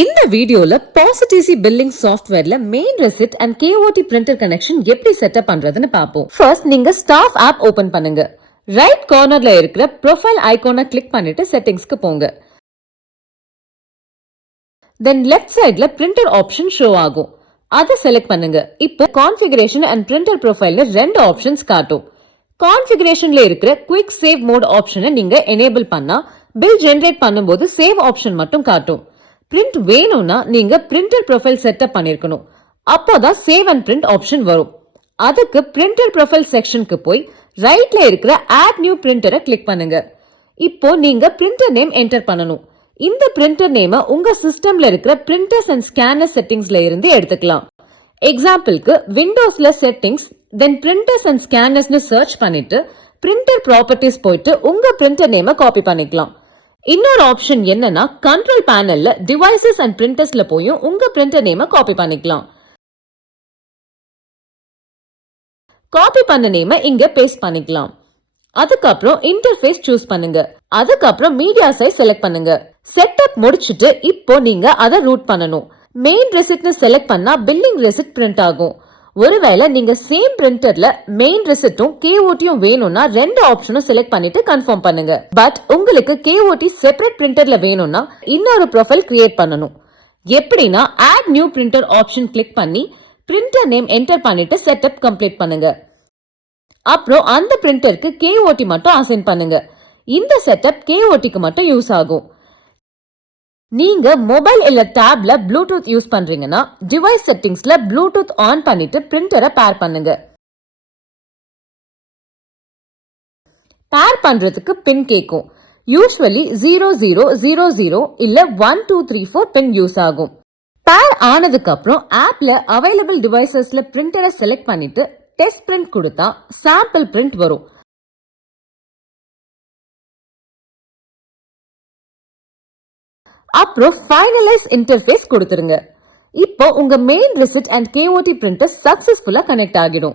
இந்த வீடியோல பாசிட்டிசி பில்லிங் சாஃப்ட்வேர்ல main receipt and KOT printer connection எப்படி செட்டப் பண்றதுன்னு பாப்போம். ஃபர்ஸ்ட் நீங்க ஸ்டாஃப் ஆப் ஓபன் பண்ணுங்க. ரைட் கார்னர்ல இருக்கிற ப்ரொஃபைல் ஐகானை கிளிக் பண்ணிட்டு செட்டிங்ஸ்க்கு போங்க. தென் லெஃப்ட் சைட்ல பிரிண்டர் ஆப்ஷன் ஷோ ஆகும். அதை செலக்ட் பண்ணுங்க. இப்போ கான்ஃபிகரேஷன் அண்ட் பிரிண்டர் ப்ரொஃபைல்ல ரெண்டு ஆப்ஷன்ஸ் காட்டும். கான்ஃபிகரேஷன்ல இருக்கிற குவிக் சேவ் மோட் ஆப்ஷனை நீங்க எனேபிள் பண்ணா பில் ஜெனரேட் பண்ணும்போது சேவ் ஆப்ஷன் மட்டும் காட்டும். பிரிண்ட் வேணும்னா நீங்க பிரிண்டர் ப்ரொஃபைல் செட்டப் பண்ணிருக்கணும். அப்போதான் சேவ் அண்ட் பிரிண்ட் ஆப்ஷன் வரும். அதுக்கு பிரிண்டர் ப்ரொஃபைல் செக்ஷனுக்கு போய் ரைட்ல இருக்கிற ஆட் நியூ பிரிண்டரை கிளிக் பண்ணுங்க. இப்போ நீங்க பிரிண்டர் நேம் என்டர் பண்ணணும். இந்த பிரிண்டர் நேம உங்க சிஸ்டம்ல இருக்கிற பிரிண்டர்ஸ் அண்ட் ஸ்கேனர் செட்டிங்ஸ்ல இருந்து எடுத்துக்கலாம். எக்ஸாம்பிளுக்கு விண்டோஸ்ல செட்டிங்ஸ் தென் பிரிண்டர்ஸ் அண்ட் ஸ்கேனர்ஸ்னு சர்ச் பண்ணிட்டு பிரிண்டர் ப்ராப்பர்ட்டிஸ் போயிட்டு உங்க பிரிண்டர் நேம காப்பி பண்ணிக்கலாம். இன்னொரு ஆப்ஷன் என்னன்னா கண்ட்ரோல் பேனல்ல டிவைசஸ் அண்ட் பிரிண்டர்ஸ்ல போயும் உங்க பிரிண்டர் நேம காப்பி பண்ணிக்கலாம். காப்பி பண்ண நேம இங்க பேஸ்ட் பண்ணிக்கலாம். அதுக்கப்புறம் இன்டர்ஃபேஸ் சூஸ் பண்ணுங்க. அதுக்கப்புறம் மீடியா சைஸ் செலக்ட் பண்ணுங்க. செட்டப் முடிச்சிட்டு இப்போ நீங்க அதை ரூட் பண்ணணும். மெயின் ரெசிப்ட்னு செலக்ட் பண்ணா பில்லிங் ரெசிப்ட் பிரிண்ட் ஆகும். ஒருவேளை நீங்க சேம் பிரிண்டர்ல மெயின் ரெசிப்டும் கேஓடியும் வேணும்னா ரெண்டு ஆப்ஷனும் செலக்ட் பண்ணிட்டு கன்ஃபார்ம் பண்ணுங்க. பட் உங்களுக்கு கேஓடி செப்பரேட் பிரிண்டர்ல வேணும்னா இன்னொரு ப்ரொஃபைல் கிரியேட் பண்ணணும். எப்படின்னா add new printer option click பண்ணி பிரிண்டர் நேம் என்டர் பண்ணிட்டு செட்டப் கம்ப்ளீட் பண்ணுங்க. அப்புறம் அந்த பிரிண்டருக்கு கேஓடி மட்டும் அசைன் பண்ணுங்க. இந்த செட்டப் கேஓடிக்கு மட்டும் யூஸ் ஆகும். நீங்க மொபைல் இல்ல டேப்ல ப்ளூடூத் யூஸ் பண்றீங்கன்னா டிவைஸ் செட்டிங்ஸ்ல ப்ளூடூத் ஆன் பண்ணிட்டு பிரிண்டரை பேர் பண்ணுங்க. பேர் பண்றதுக்கு பின் கேட்கும். யூஸ்வலி 0000 இல்ல 1234 பின் யூஸ் ஆகும். பேர் ஆனதுக்கு அப்புறம் ஆப்ல அவைலபிள் டிவைசஸ்ல பிரிண்டரை செலக்ட் பண்ணிட்டு டெஸ்ட் பிரிண்ட் கொடுத்தா சாம்பிள் பிரிண்ட் வரும். அப்புறம் ஃபைனலைஸ் இன்டர்ஃபேஸ் கொடுத்துருங்க. இப்போ உங்க main receipt and KOT printer சக்சஸ்ஃபுல்லா கனெக்ட் ஆகிடும்.